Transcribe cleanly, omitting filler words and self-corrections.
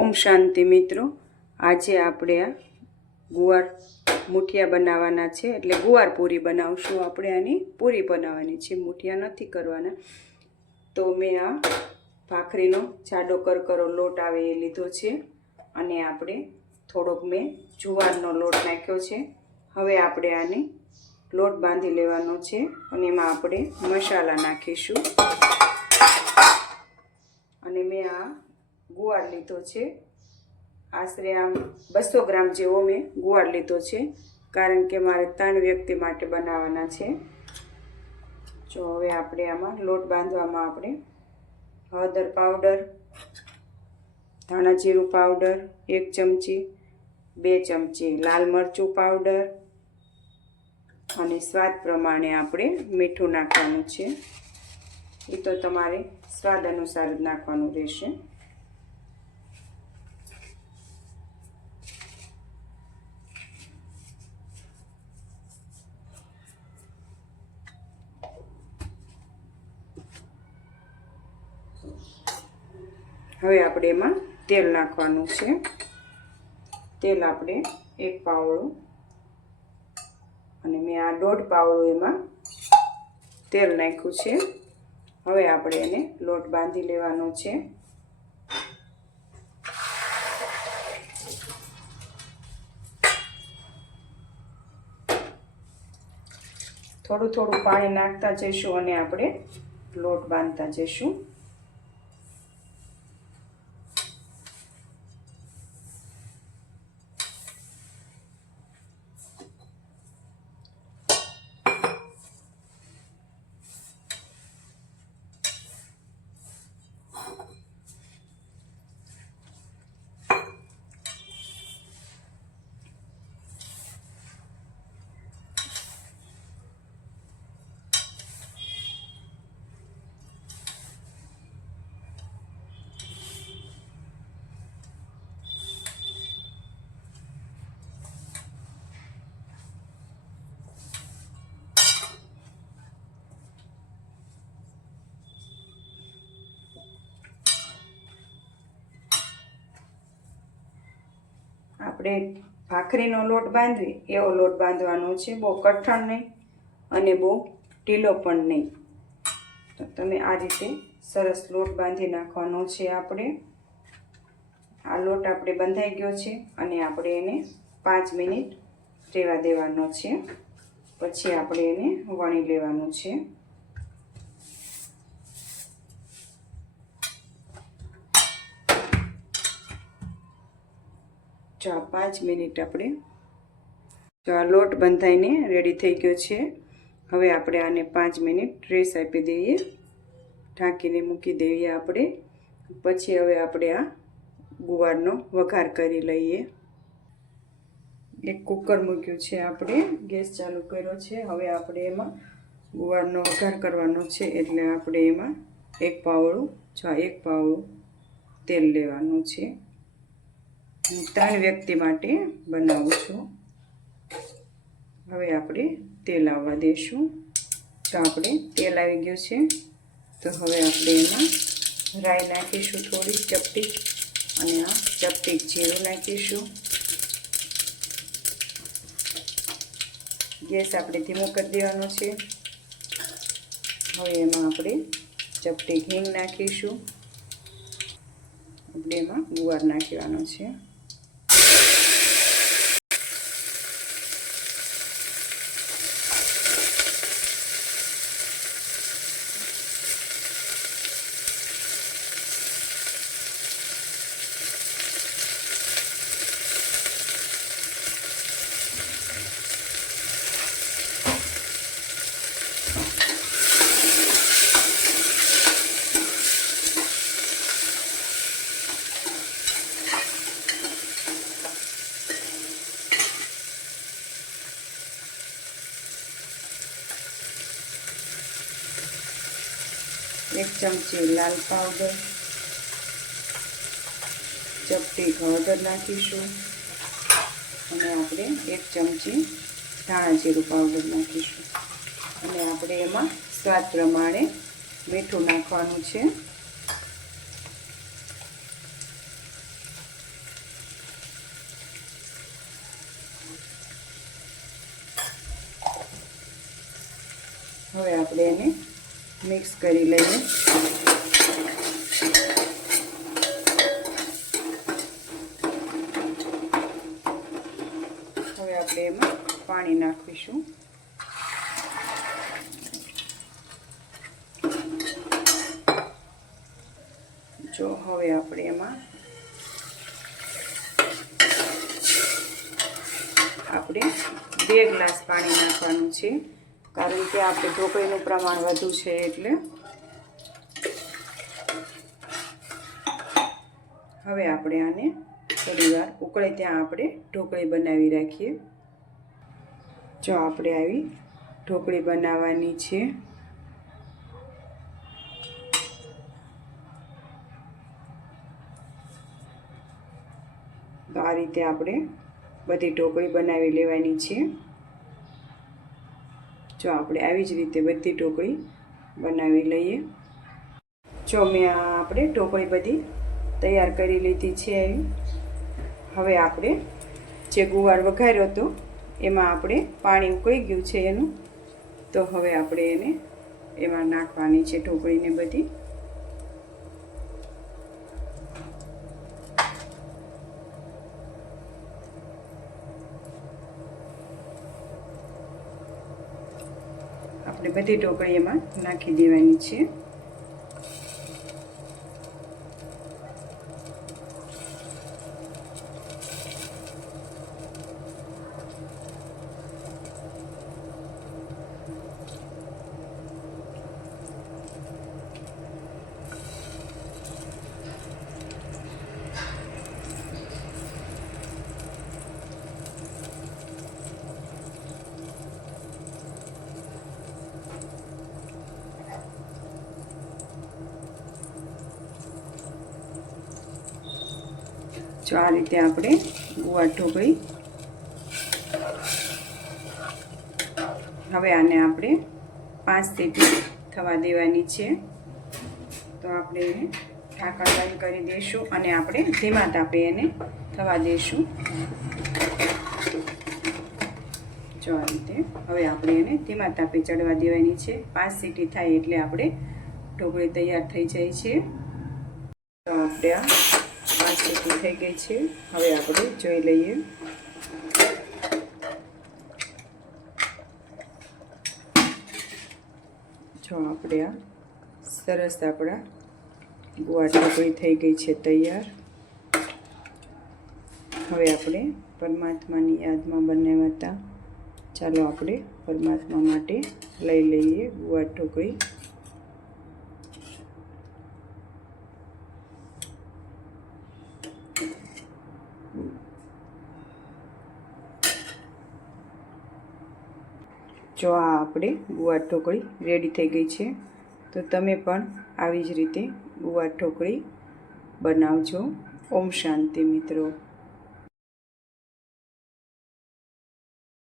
ओम शांति मित्रों, आजे आपणे आ गुवार मुठिया बनावाना छे एटले गुवार पूरी बनावशुं। आपणे आनी पूरी बनाववानी छे, मुठिया नथी करवाना। तो मैं आ भाखरीनो जाडो करकरो लोट आवे ए लीधो छे अने आपणे थोड़ोक मैं जुवारनो लोट नाख्यो छे। हवे आपणे आने लोट बांधी लेवानो छे अने एमां आपणे मसाला नाखीशुं। अने मैं आ गुवार लीधो छे, आशरे आम 200 ग्राम जेवो मैं गुवार लीधो छे, कारण के मारे 3 व्यक्ति माटे बनाववाना छे। जो हवे आपणे आमां लोट बांधवामां आपणे हळदर पाउडर, धाणा जीरुं पाउडर 1 चमची, 2 चमची लाल मरचुं पाउडर अने स्वाद प्रमाणे आपणे मीठुं नाखवानुं छे। ए तो तमारे स्वाद अनुसार ज नाखवानुं रहेशे। हवे आपणे एमां तेल नाखवानुं छे। तेल आपणे 1 पावड़ो अने मैं आ 1.5 पावड़ो एमां तेल नाख्युं छे। हवे आपणे एने लोट बांधी लेवानो छे। थोड़ुं थोड़ुं पाणी नाखता जईशुं अने आपणे लोट बांधता जईशुं। આપણે ભાખરીનો લોટ બાંધવી એવો લોટ બાંધવાનો છે, બહુ કઠણ નહીં અને બહુ ઢીલો પણ નહીં। તો તમે આ રીતે સરસ લોટ બાંધી નાખવાનો છે। આપણે આ લોટ આપણે બંધાઈ ગયો છે અને આપણે એને 5 મિનિટ રહેવા દેવાનો છે, પછી આપણે એને વણી લેવાનું છે। जो 5 मिनिट अपने जो आ लोट बंधाईने रेडी थई गयो छे। हवे आपणे आने 5 मिनिट रेस आपी दઈએ, ढांकीने मूकी दઈએ आपणे। पछी हवे आपणे आ गुवारनो वघार करी लईए। एक कुकर मूक्युं छे, आपणे गैस चालू कर्यो छे। हवे आपणे एमां गुवारनो वघार करवानो छे, एटले आपणे एमां 1 पावड़ो जो 1 पावड़ो तेल लेवानुं छे। 3 व्यक्ति माटे बनावुं छुं। हवे आपणे तेल आववा देशुं। जो आपणे तेल आवी गयुं छे, तो हवे आपणे एमां राई नाखीशुं, थोड़ी चपटी अने आ चपटी जीरुं नाखीशुं। गैस आपणे धीमो करी देवानो छे। हवे एमां आपणे चपटी हींग नाखीशुं। आपणे एमां गुवार नाखवानो छे। एक चमची लाल पाउडर, चपटी हळदर नाखीशुं अने आपणे 1 चमची धाणा जीरुं पाउडर नाखीशुं अने आपणे एमां स्वाद प्रमाणे मीठुं नाखवानुं छे। આપણે એને મિક્સ કરી લઈએ. હવે આપણે એમાં પાણી નાખીશું. જો હવે આપણે એમાં આપણે 2 ગ્લાસ પાણી નાખવાનું છે, કારણ કે આપણે ઢોકળીનું પ્રમાણ વધુ છે એટલે. હવે આપણે આને થોડી વાર ઉકળે ત્યાં આપણે ઢોકળી બનાવી રાખીએ. જો આપણે આવી ઢોકળી બનાવવાની છે. તો આ રીતે આપણે બધી ઢોકળી બનાવી લેવાની છે. જો આપણે આવી જ રીતે બધી ઢોકળી બનાવી લઈએ. જો મેં આપણે ઢોકળી બધી તૈયાર કરી લીધી છે. હવે આપણે જે ગુવાર વઘાર્યો હતો એમાં આપણે પાણી ઉકળી ગયું છે એનું, તો હવે આપણે એને એમાં નાખવાની છે ઢોકળીને બધી. આપણે બધી ઢોકળી એમાં નાખી દેવાની છે. જો આ રીતે આપણે ગુવાર ઢોકળી. હવે આને આપણે 5 સીટી થવા દેવાની છે. તો આપણે એને ઢાંકણ બંધ કરી દઈશું અને આપણે ધીમા તાપે એને થવા દઈશું. જો આ રીતે હવે આપણે એને ધીમા તાપે ચડવા દેવાની છે. 5 સીટી થાય એટલે આપણે ઢોકળી તૈયાર થઈ જાય છે. તો આપણે આ 5 સીટી થઈ ગઈ છે. હવે આપણે જોઈ લઈએ. જો આપણે આ સરસ આપણા ગુવાર ઢોકળી થઈ ગઈ છે તૈયાર. હવે આપણે પરમાત્માની યાદમાં બનાવ્યા હતા. ચાલો આપણે પરમાત્મા માટે લઈ લઈએ ગુવાર ઢોકળી. જો આ આપણે ગુવાર ઢોકળી રેડી થઈ ગઈ છે. તો તમે પણ આવી જ રીતે ગુવાર ઢોકળી બનાવજો. ઓમ શાંતિ મિત્રો.